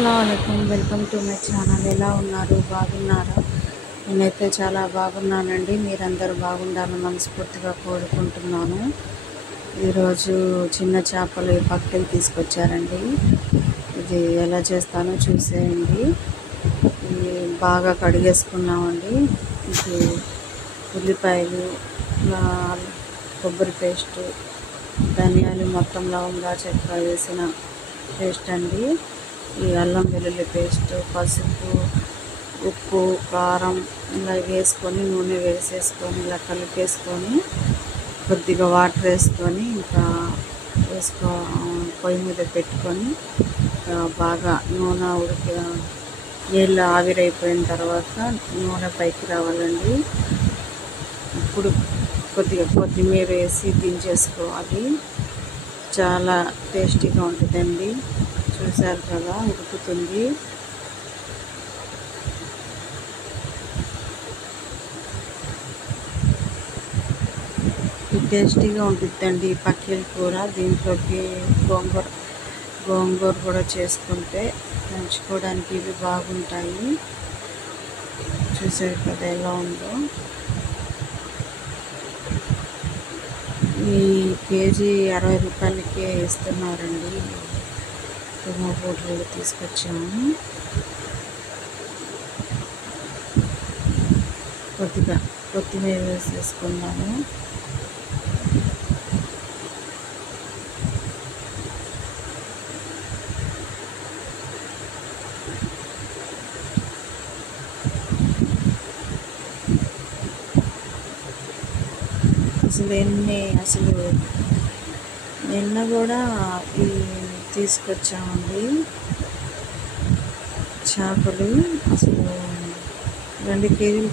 అస్సలాముఅలైకుం welcome to my channel. ఎలా ఉన్నారు? బాగున్నారా? నేనైతే చాలా బాగున్నానండి. మీరందరూ బాగుండాలని మనస్ఫూర్తిగా కోరుకుంటున్నాను. ఈరోజు చిన్న చేపలు పక్కకి తీసుకొచ్చారండి. ఇది ఎలా చేస్తానో చూసేయండి. ఇది బాగా కడిగేసుకున్నామండి. ఇది ఉల్లిపాయలు, కొబ్బరి పేస్టు, ధనియాలు మొత్తం లవంగా చెక్క వేసిన పేస్ట్ అండి. ఈ అల్లం వెల్లుల్లి పేస్ట్, పసుపు, ఉప్పు, కారం ఇలా వేసుకొని నూనె వేసేసుకొని ఇలా కలిపేసుకొని కొద్దిగా వాటర్ వేసుకొని ఇంకా పొయ్యి మీద పెట్టుకొని బాగా నూనె నీళ్ళు ఆవిరైపోయిన తర్వాత నూనె పైకి రావాలండి. ఇప్పుడు కొద్దిగా కొత్తిమీర వేసి దించేసుకోవాలి. చాలా టేస్టీగా ఉంటుందండి. చూసారు కదా, ఉడుకుతుంది. టేస్టీగా ఉంటుందండి పక్కీల కూర. దీంట్లోకి గోంగూర కూడా చేసుకుంటే నంచుకోవడానికి ఇవి బాగుంటాయి. చూసారు కదా ఎలా ఉందో. ఈ కేజీ 60 రూపాయలకే ఇస్తున్నారండి. తుమ్మపూటలు తీసుకొచ్చాము. కొద్దిగా కొత్తిమీర వేసేసుకున్నాము. నిన్న కూడా తీసుకొచ్చామండి చేపలు. అసలు 2 కేజీలు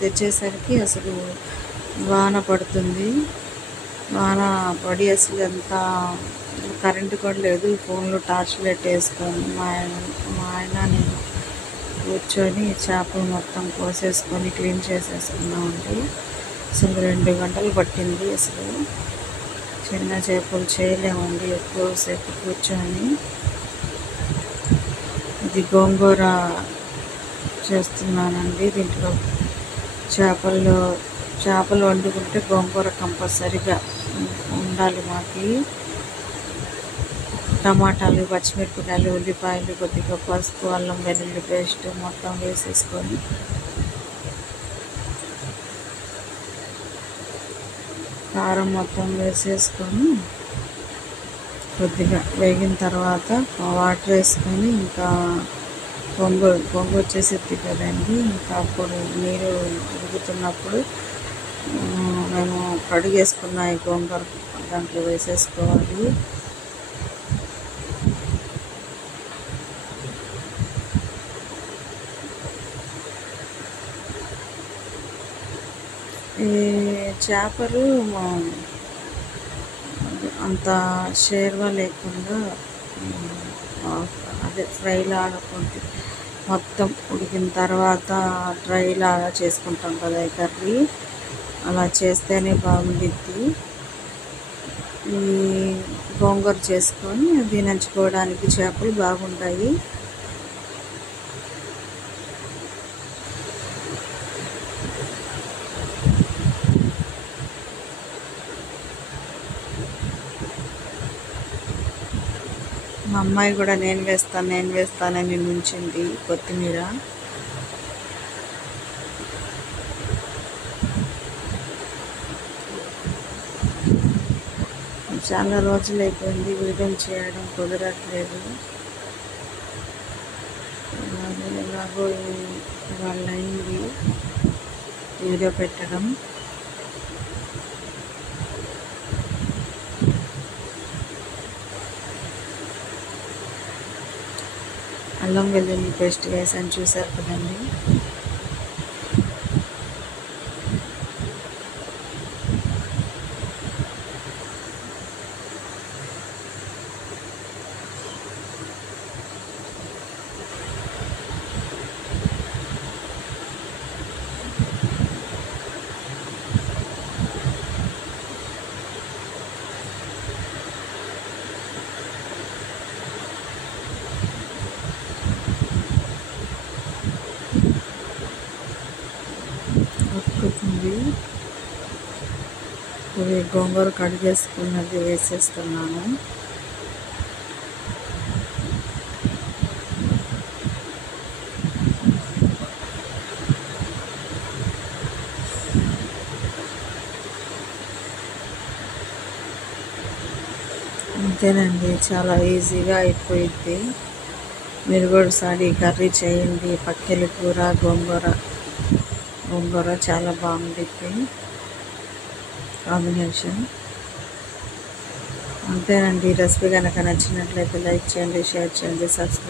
తెచ్చేసరికి అసలు వాన పడుతుంది. వాన పడి అసలు ఎంత కరెంటు కూడా లేదు. ఫోన్లో టార్చ్ లైట్ వేసుకొని మా ఆయన నేను కూర్చొని చేపలు మొత్తం కోసేసుకొని క్లీన్ చేసేసుకున్నామండి. అసలు 2 గంటలు పట్టింది. అసలు చిన్న చేపలు చేయలేమండి ఎక్కువసేపు కూర్చొని. ఇది గోంగూర చేస్తున్నానండి. దీంట్లో చేపలు వండుకుంటే గోంగూర కంపల్సరిగా ఉండాలి మాకు. టమాటాలు, పచ్చిమిరపకాయలు, ఉల్లిపాయలు, కొద్దిగా పసుపు, అల్లం వెల్లుల్లి పేస్ట్ మొత్తం వేసేసుకొని కారం మొత్తం వేసేసుకొని కొద్దిగా వేగిన తర్వాత వాటర్ వేసుకొని ఇంకా పొంగు వచ్చేసేది కదండి. ఇంకా అప్పుడు నీరు ఉడుకుతున్నప్పుడు మేము కడిగేసుకున్న ఈ గోంగూర దాంట్లో వేసేసుకోవాలి. ఈ చేపలు అంత షేర్వా లేకుండా అదే ఫ్రై లాగా మొత్తం ఉడికిన తర్వాత డ్రై లాగా చేసుకుంటాం కదా ఈ కర్రీ. అలా చేస్తేనే బాగుండిద్ది. ఈ గోంగూర చేసుకొని అది నంచుకోవడానికి చేపలు బాగుంటాయి. మా అమ్మాయి కూడా నేను వేస్తానని నుంచింది కొత్తిమీర. చాలా రోజులు అయిపోయింది వీడియో చేయడం కుదరట్లేదు. ఎలాగో ఇవాళ అయింది వీడియో పెట్టడం. అల్లం వెల్లుల్లి పేస్ట్ వేసాను, చూసారు కదండి. అయిపోయింది. ఇది గోంగూర కడిగేసుకున్నది వేసేస్తున్నాను. అంతేనండి, చాలా ఈజీగా అయిపోయింది. మీరు కూడా ఒకసారి కర్రీ చేయండి. పక్కెల కూర గోంగూర చాలా బాగుండిద్ది కాంబినేషన్. అంతేనండి. రెసిపీ కనుక నచ్చినట్లయితే లైక్ చేయండి, షేర్ చేయండి, సబ్స్క్రైబ్